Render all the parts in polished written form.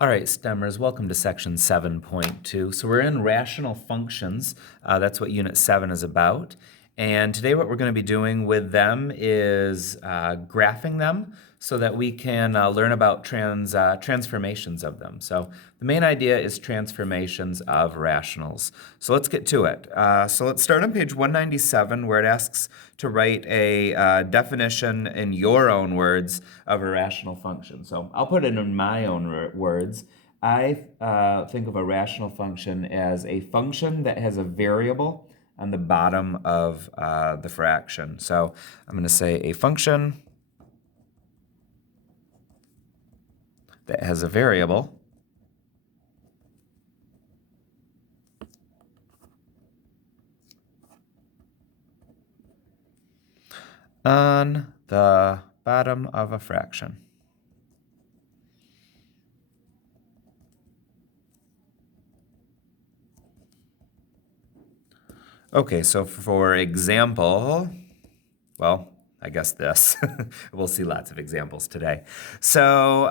All right, STEMers, welcome to section 7.2. So we're in rational functions. That's what unit 7 is about. And today what we're going to be doing with them is graphing them so that we can learn about transformations of them. So the main idea is transformations of rationals. So let's get to it. So let's start on page 197 where it asks to write a definition in your own words of a rational function. So I'll put it in my own words. I think of a rational function as a function that has a variable on the bottom of the fraction. So I'm going to say a function that has a variable on the bottom of a fraction. Okay, so for example, well, I guess this. We'll see lots of examples today. So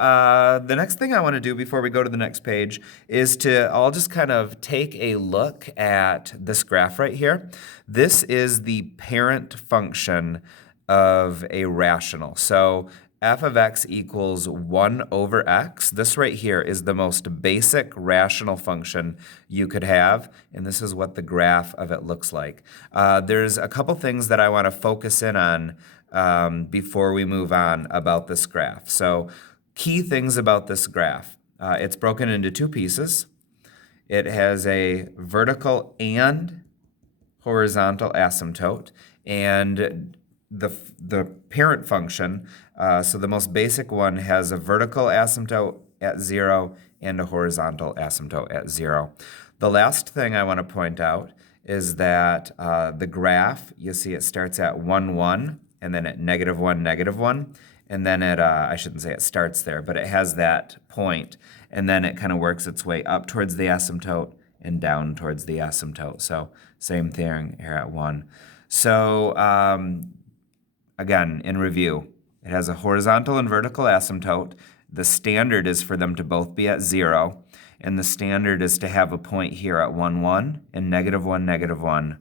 the next thing I want to do before we go to the next page is I'll just kind of take a look at this graph right here. This is the parent function of a rational. So f of x equals 1 over x. This right here is the most basic rational function you could have, and this is what the graph of it looks like. There's a couple things that I want to focus in on before we move on about this graph. So key things about this graph. It's broken into two pieces. It has a vertical and horizontal asymptote, and the parent function, so the most basic one, has a vertical asymptote at 0 and a horizontal asymptote at 0. The last thing I want to point out is that the graph, you see it starts at 1, 1, and then at -1, -1, and then I shouldn't say it starts there, but it has that point, and then it kind of works its way up towards the asymptote and down towards the asymptote. So same thing here at 1. So again, in review, it has a horizontal and vertical asymptote. The standard is for them to both be at 0, and the standard is to have a point here at 1, 1, and -1, -1,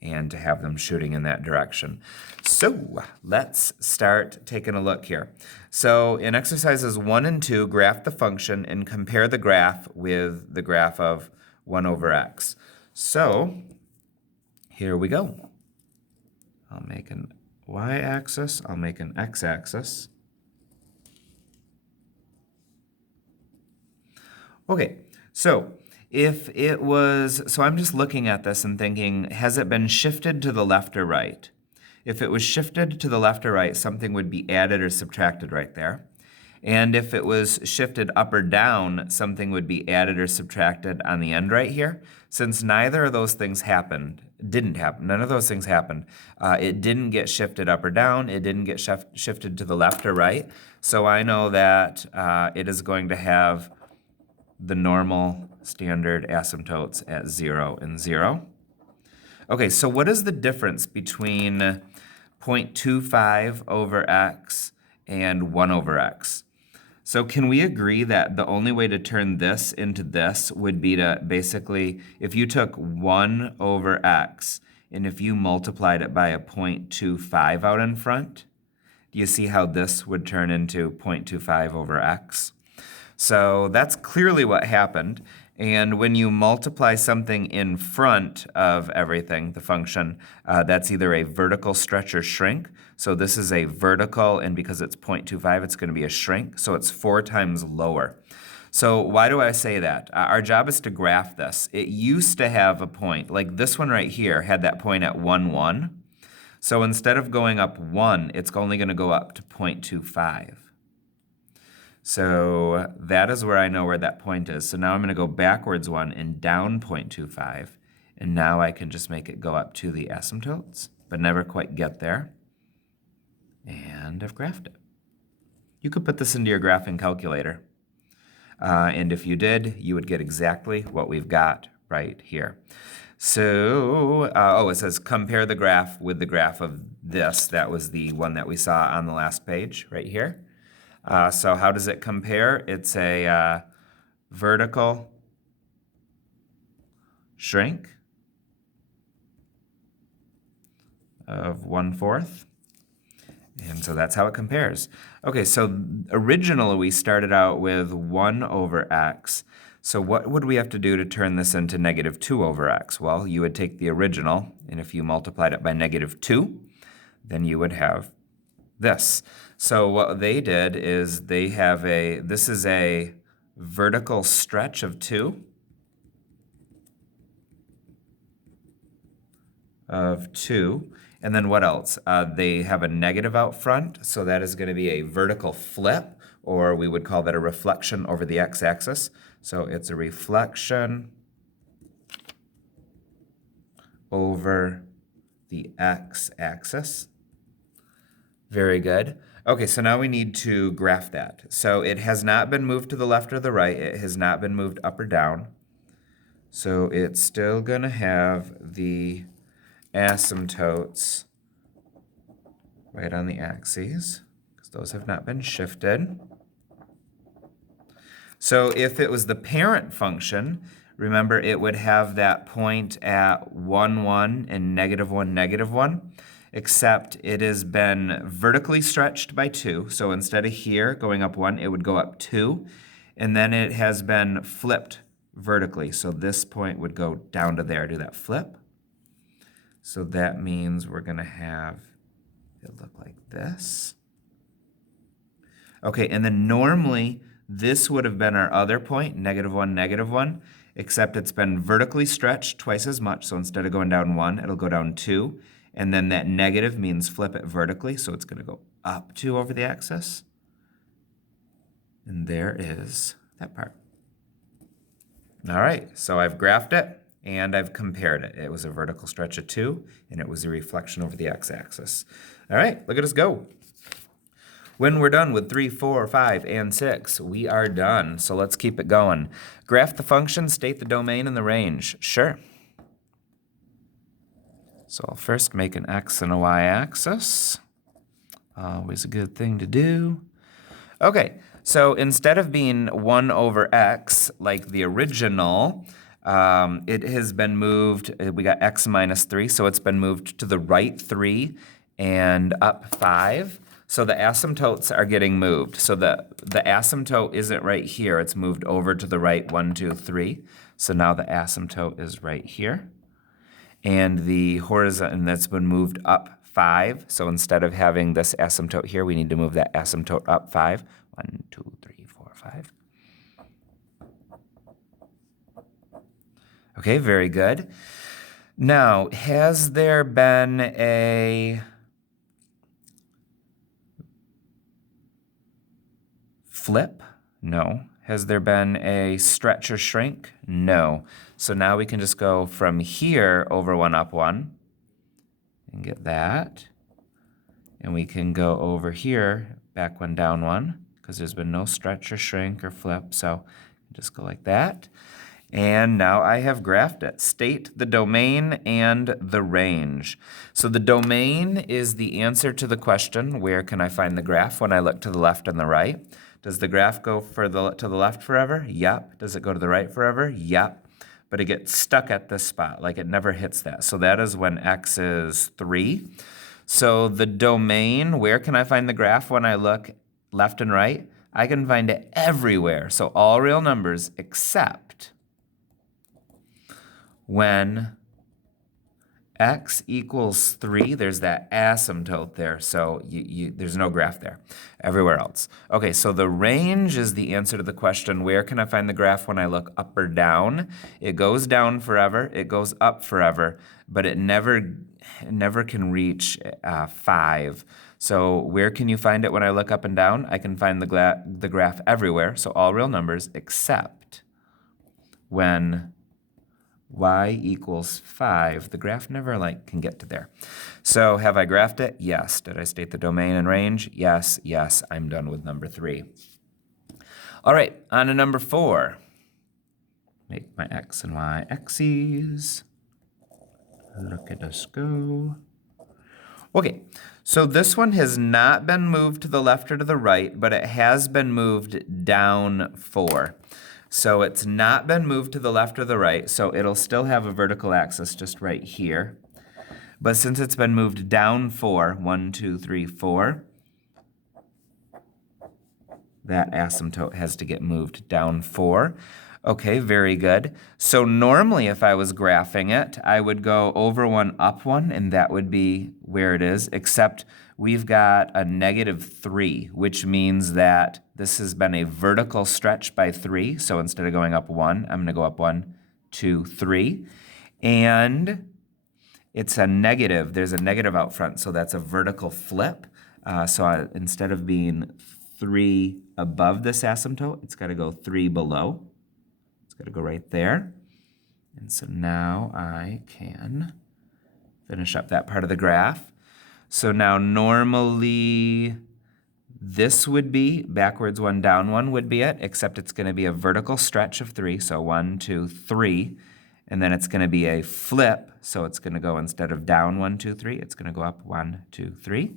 and to have them shooting in that direction. So let's start taking a look here. So in exercises 1 and 2, graph the function and compare the graph with the graph of 1 over x. So here we go. I'll make an y-axis, I'll make an x-axis. Okay, so I'm just looking at this and thinking, has it been shifted to the left or right? If it was shifted to the left or right, something would be added or subtracted right there. And if it was shifted up or down, something would be added or subtracted on the end right here. Since neither of those things didn't happen, none of those things happened. It didn't get shifted up or down. It didn't get shifted to the left or right. So I know that it is going to have the normal standard asymptotes at 0 and 0. Okay, so what is the difference between 0.25 over x and 1 over x? So can we agree that the only way to turn this into this would be to basically, if you took 1 over x and if you multiplied it by a 0.25 out in front, do you see how this would turn into 0.25 over x? So that's clearly what happened. And when you multiply something in front of everything, the function, that's either a vertical stretch or shrink. So this is a vertical, and because it's 0.25, it's going to be a shrink. So it's 4 times lower. So why do I say that? Our job is to graph this. It used to have a point, like this one right here had that point at 1, 1. So instead of going up 1, it's only going to go up to 0.25. So that is where I know where that point is. So now I'm going to go backwards 1 and down 0.25. And now I can just make it go up to the asymptotes, but never quite get there. And I've graphed it. You could put this into your graphing calculator. And if you did, you would get exactly what we've got right here. So, it says compare the graph with the graph of this. That was the one that we saw on the last page right here. So how does it compare? It's a vertical shrink of 1/4. And so that's how it compares. Okay, so originally we started out with 1 over x. So what would we have to do to turn this into negative 2 over x? Well, you would take the original, and if you multiplied it by negative 2, then you would have this. So what they did is they have this is a vertical stretch of 2. And then what else? They have a negative out front, so that is going to be a vertical flip, or we would call that a reflection over the x-axis. So it's a reflection over the x-axis. Very good. Okay, so now we need to graph that. So it has not been moved to the left or the right. It has not been moved up or down. So it's still going to have the asymptotes right on the axes, because those have not been shifted. So if it was the parent function, remember it would have that point at 1, 1 and negative 1, negative 1, except it has been vertically stretched by 2. So instead of here going up 1, it would go up 2. And then it has been flipped vertically. So this point would go down to there, do that flip. So that means we're going to have it look like this. Okay, and then normally this would have been our other point, negative 1, negative 1, except it's been vertically stretched twice as much. So instead of going down 1, it'll go down 2. And then that negative means flip it vertically, so it's going to go up 2 over the axis. And there is that part. All right, so I've graphed it. And I've compared it. It was a vertical stretch of 2, and it was a reflection over the x-axis. All right, look at us go. When we're done with 3, 4, 5, and 6, we are done. So let's keep it going. Graph the function, state the domain and the range. Sure. So I'll first make an x and a y-axis. Always a good thing to do. Okay, so instead of being 1 over x like the original, it has been moved, we got x minus 3, so it's been moved to the right 3 and up 5. So the asymptotes are getting moved. So the asymptote isn't right here, it's moved over to the right 1, 2, 3. So now the asymptote is right here. And the horizontal, and that's been moved up 5. So instead of having this asymptote here, we need to move that asymptote up 5. 1, 2, 3, 4, 5. Okay, very good. Now, has there been a flip? No. Has there been a stretch or shrink? No. So now we can just go from here over 1 up 1 and get that. And we can go over here, back 1 down 1, because there's been no stretch or shrink or flip. So just go like that. And now I have graphed it. State the domain and the range. So the domain is the answer to the question, where can I find the graph when I look to the left and the right? Does the graph go to the left forever? Yep. Does it go to the right forever? Yep. But it gets stuck at this spot, like it never hits that. So that is when x is 3. So the domain, where can I find the graph when I look left and right? I can find it everywhere. So all real numbers except when x equals 3, there's that asymptote there, so there's no graph there. Everywhere else. Okay, so the range is the answer to the question, where can I find the graph when I look up or down? It goes down forever, it goes up forever, but it never can reach 5. So where can you find it when I look up and down? I can find the graph everywhere, so all real numbers except when y equals 5, the graph never can get to there. So have I graphed it? Yes. Did I state the domain and range? Yes, yes. I'm done with number 3. All right, on to number 4. Make my x and y axes. Look at us go. Okay, so this one has not been moved to the left or to the right, but it has been moved down 4. So it's not been moved to the left or the right, so it'll still have a vertical axis just right here. But since it's been moved down 4, 1, 2, 3, 4, that asymptote has to get moved down 4. Okay, very good. So normally if I was graphing it, I would go over 1, up 1, and that would be where it is, except we've got a -3, which means that this has been a vertical stretch by 3. So instead of going up 1, I'm going to go up 1, 2, 3. And it's a negative. There's a negative out front, so that's a vertical flip. Instead of being 3 above this asymptote, it's got to go 3 below. It's got to go right there. And so now I can finish up that part of the graph. So now normally this would be, backwards 1, down 1 would be it, except it's going to be a vertical stretch of 3. So 1, 2, 3. And then it's going to be a flip. So it's going to go, instead of down 1, 2, 3, it's going to go up 1, 2, 3.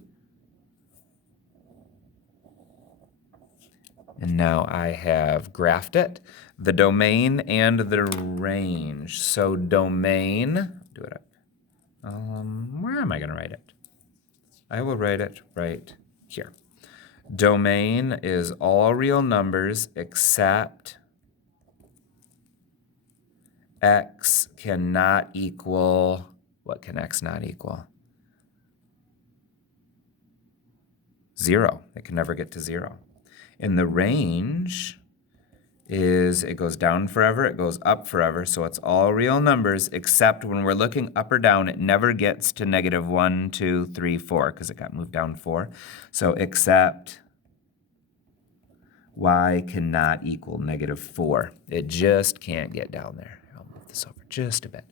And now I have graphed it. The domain and the range. So domain, do it up. Where am I going to write it? I will write it right here. Domain is all real numbers except x cannot equal, what can x not equal? 0. It can never get to 0. And the range is, it goes down forever, it goes up forever, so it's all real numbers, except when we're looking up or down, it never gets to -1, 2, 3, 4, because it got moved down 4. So except y cannot equal -4. It just can't get down there. I'll move this over just a bit.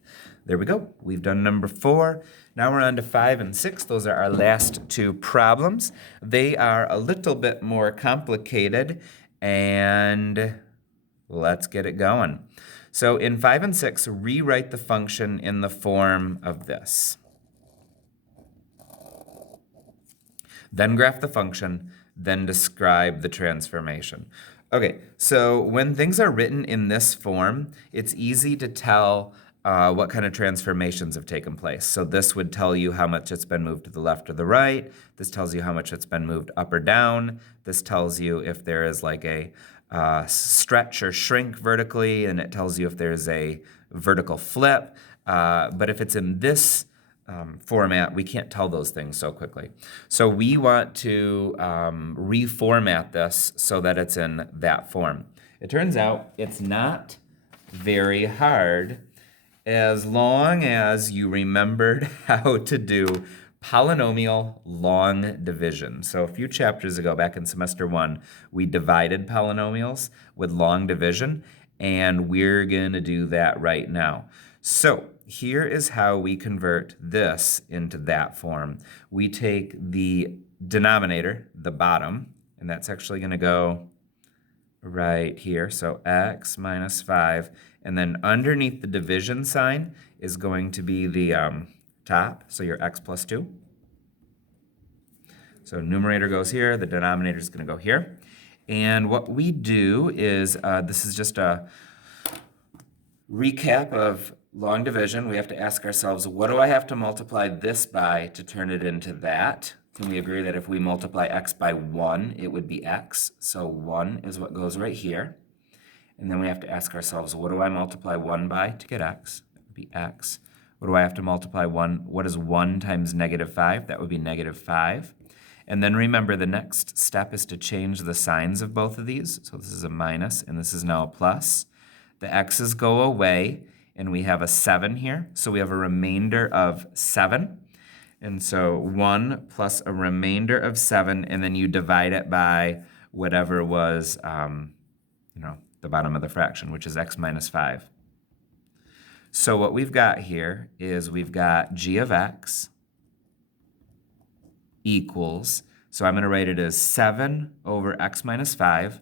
There we go. We've done number 4. Now we're on to 5 and 6. Those are our last 2 problems. They are a little bit more complicated, and let's get it going. So in 5 and 6, rewrite the function in the form of this. Then graph the function, then describe the transformation. Okay, so when things are written in this form, it's easy to tell what kind of transformations have taken place. So this would tell you how much it's been moved to the left or the right. This tells you how much it's been moved up or down. This tells you if there is like a stretch or shrink vertically, and it tells you if there's a vertical flip. But if it's in this format, we can't tell those things so quickly. So we want to reformat this so that it's in that form. It turns out it's not very hard as long as you remembered how to do polynomial long division. So a few chapters ago, back in semester 1, we divided polynomials with long division, and we're going to do that right now. So here is how we convert this into that form. We take the denominator, the bottom, and that's actually going to go right here. So x minus 5. And then underneath the division sign is going to be the top, so your x plus 2. So numerator goes here, the denominator is going to go here. And what we do is, this is just a recap of long division. We have to ask ourselves, what do I have to multiply this by to turn it into that? Can we agree that if we multiply x by 1, it would be x? So 1 is what goes right here. And then we have to ask ourselves, what do I multiply 1 by to get x? That would be x. What do I have to multiply 1? What is 1 times -5? That would be -5. And then remember, the next step is to change the signs of both of these. So this is a minus, and this is now a plus. The x's go away, and we have a 7 here. So we have a remainder of 7. And so 1 plus a remainder of 7, and then you divide it by whatever was, the bottom of the fraction, which is x minus 5. So what we've got here is we've got g of x equals, so I'm going to write it as 7 over x minus 5.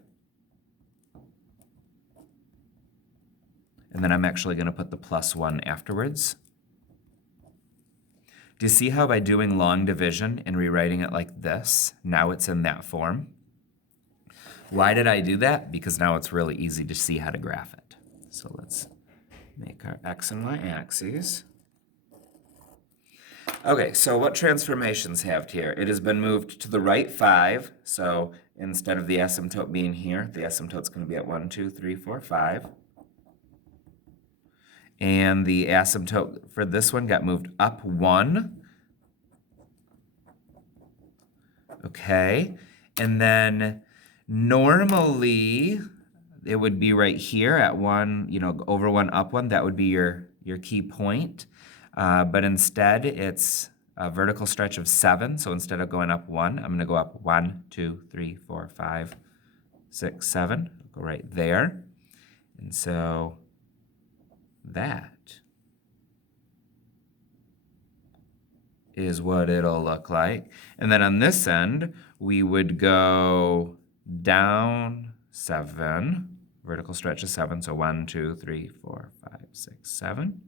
And then I'm actually going to put the plus 1 afterwards. Do you see how by doing long division and rewriting it like this, now it's in that form? Why did I do that? Because now it's really easy to see how to graph it. So let's make our x and y axes. Okay, so what transformations have here? It has been moved to the right 5. So instead of the asymptote being here, the asymptote's going to be at 1, 2, 3, 4, 5. And the asymptote for this one got moved up 1. Okay, and then normally it would be right here at 1, over 1, up 1. That would be your key point. But instead, it's a vertical stretch of 7. So instead of going up 1, I'm going to go up 1, 2, 3, 4, 5, 6, 7. Go right there. And so that is what it'll look like. And then on this end, we would go down 7, vertical stretch of 7. So 1, 2, 3, 4, 5, 6, 7.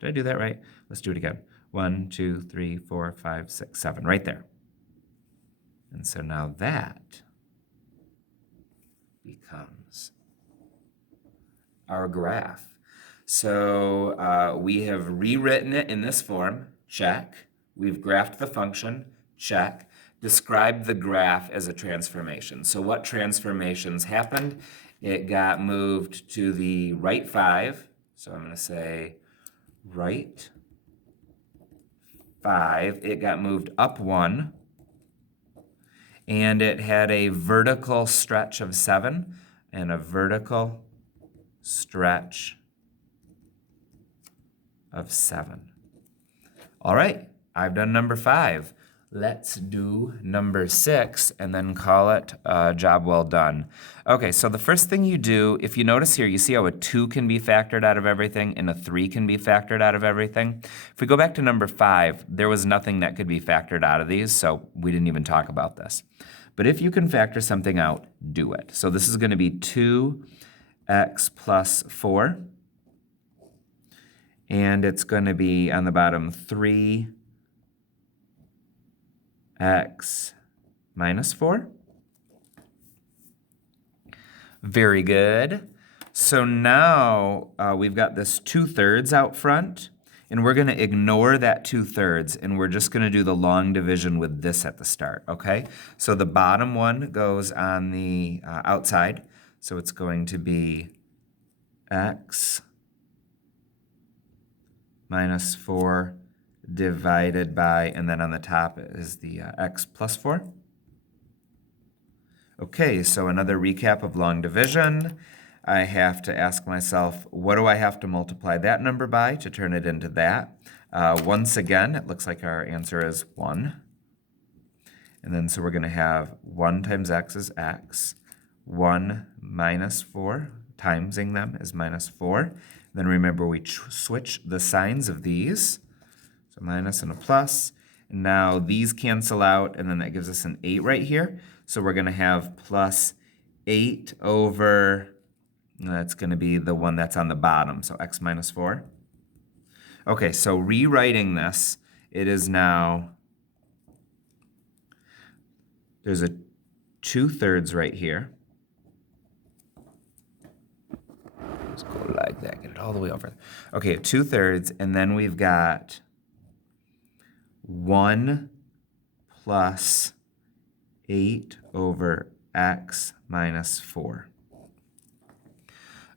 Did I do that right? Let's do it again. 1, 2, 3, 4, 5, 6, 7, right there. And so now that becomes our graph. So we have rewritten it in this form, check. We've graphed the function, check. Described the graph as a transformation. So what transformations happened? It got moved to the right 5. So I'm going to say right 5. It got moved up 1. And it had a vertical stretch of 7 and a vertical stretch of 7. All right, I've done number 5. Let's do number 6 and then call it a job well done. Okay, so the first thing you do, if you notice here, you see how a 2 can be factored out of everything and a 3 can be factored out of everything? If we go back to number 5, there was nothing that could be factored out of these, so we didn't even talk about this. But if you can factor something out, do it. So this is going to be 2x plus 4. And it's going to be on the bottom 3x minus 4. Very good. So now we've got this 2/3 out front, and we're going to ignore that 2/3, and we're just going to do the long division with this at the start, okay? So the bottom one goes on the outside, so it's going to be x minus 4 divided by, and then on the top is the x plus 4. Okay, so another recap of long division. I have to ask myself, what do I have to multiply that number by to turn it into that? Once again, it looks like our answer is 1. And then so we're going to have 1 times x is x. 1 minus 4, timesing them is minus 4. Then remember we switch the signs of these. So minus and a plus. And now these cancel out, and then that gives us an 8 right here. So we're going to have plus 8 over, that's going to be the one that's on the bottom, so x minus 4. Okay, so rewriting this, it is now, there's a 2/3 right here. Let's go like that, get it all the way over. Okay, 2/3, and then we've got 1 plus 8 over x minus 4.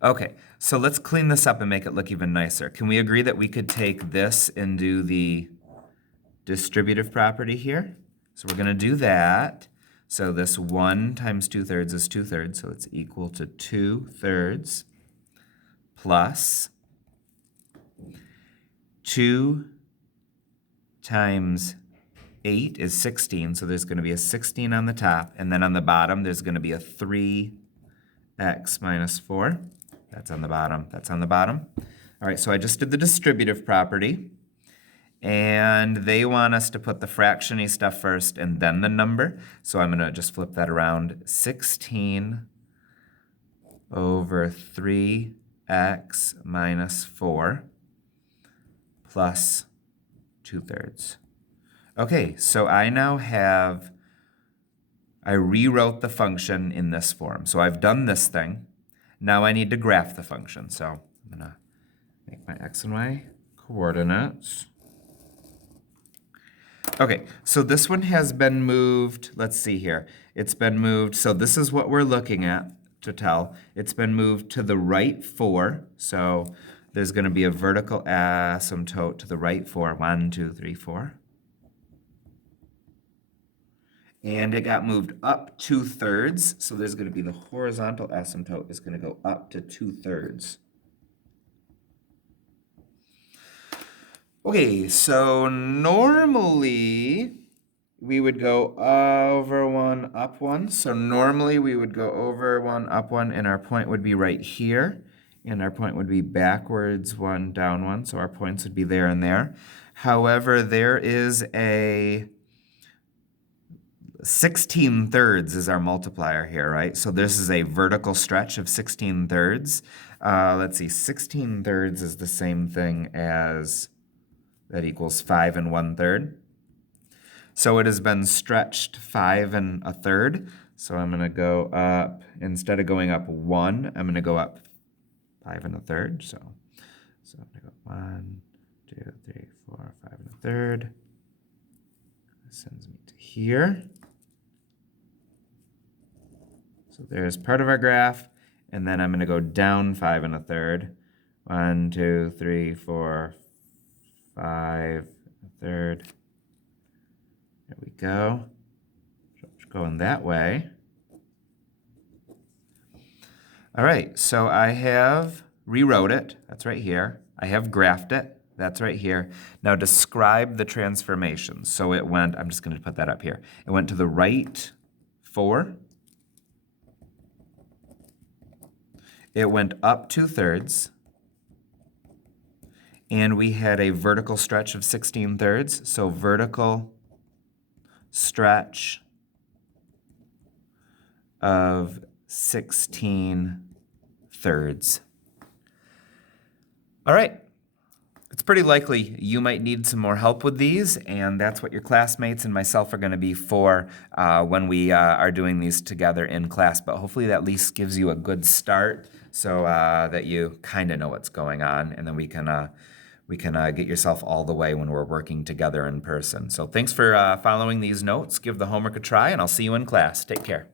Okay, so let's clean this up and make it look even nicer. Can we agree that we could take this and do the distributive property here? So we're going to do that. So this 1 times 2/3 is 2/3, so it's equal to 2/3 plus 2 times 8 is 16, so there's going to be a 16 on the top, and then on the bottom there's going to be a 3x minus 4. That's on the bottom, that's on the bottom. All right, so I just did the distributive property, and they want us to put the fraction-y stuff first and then the number, so I'm going to just flip that around. 16 over 3x minus 4 plus 2/3. Okay, so I now have I rewrote the function in this form. So I've done this thing. Now I need to graph the function. So I'm going to make my x and y coordinates. Okay, so this one has been moved. Let's see here. It's been moved. So this is what we're looking at to tell. It's been moved to the right 4. So there's going to be a vertical asymptote to the right 4. 1, 2, 3, 4. And it got moved up 2/3. So there's going to be the horizontal asymptote is going to go up to 2/3. Okay, so normally we would go over 1, up 1. So normally we would go over 1, up 1, and our point would be right here. And our point would be backwards 1, down 1. So our points would be there and there. However, there is a 16/3 is our multiplier here, right? So this is a vertical stretch of 16/3. Let's see, 16/3 is the same thing as, that equals 5 1/3. So it has been stretched 5 1/3. So I'm going to go up, instead of going up 1, I'm going to go up 5 1/3. So I'm going to go 1, 2, 3, 4, 5 1/3. That sends me to here. So there's part of our graph, and then I'm going to go down 5 1/3. 1, 2, 3, 4, 5 1/3. There we go. Going that way. All right, so I have rewrote it. That's right here. I have graphed it. That's right here. Now describe the transformation. So it went, I'm just going to put that up here. It went to the right 4. It went up 2/3. And we had a vertical stretch of 16/3. So vertical stretch of 16/3. All right. It's pretty likely you might need some more help with these, and that's what your classmates and myself are going to be for when we are doing these together in class. But hopefully that at least gives you a good start so that you kind of know what's going on, and then we can get yourself all the way when we're working together in person. So thanks for following these notes. Give the homework a try, and I'll see you in class. Take care.